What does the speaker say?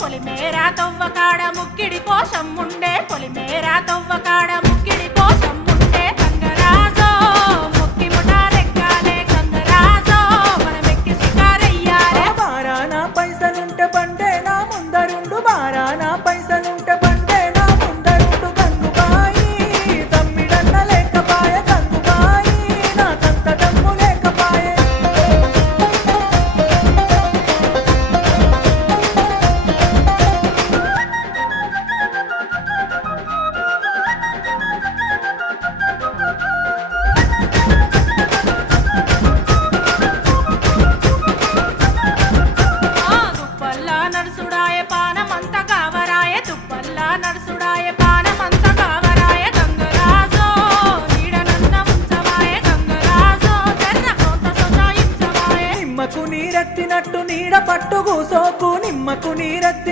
పొలిమేరా తవ్వకాడ ముక్కిడి కోసం ఉండే పొలిమేరా తవ్వకాడ ముక్కిడి కోసం ఉండే గంగరాజో ముక్కి ముఠారెక్కాలే గంగరాజో మనమెక్కి షికారయ్యాలే బారాన పైసలుంటే బండే నా ముందరుండు బారాన పైసలుంటే బండే నా ముందరుండు గంగుబాయి తమ్మిడన్న లేకపాయ గంగుబాయి నాకంత దమ్ము లేకపాయే తుప్పల్లా నడుసుడాయ పానమంత కావరాయ తుప్పల్లా నడుసుడాయ పానమంత కావరాయ గంగరాజో నీడనన్న ఉంచవాయ గంగరాజో జర్ర కొంత సొచాయించవాయ నిమ్మకు నీరెత్తినట్టు నీడ పట్టు కూసోకు నిమ్మకు నీరెత్తి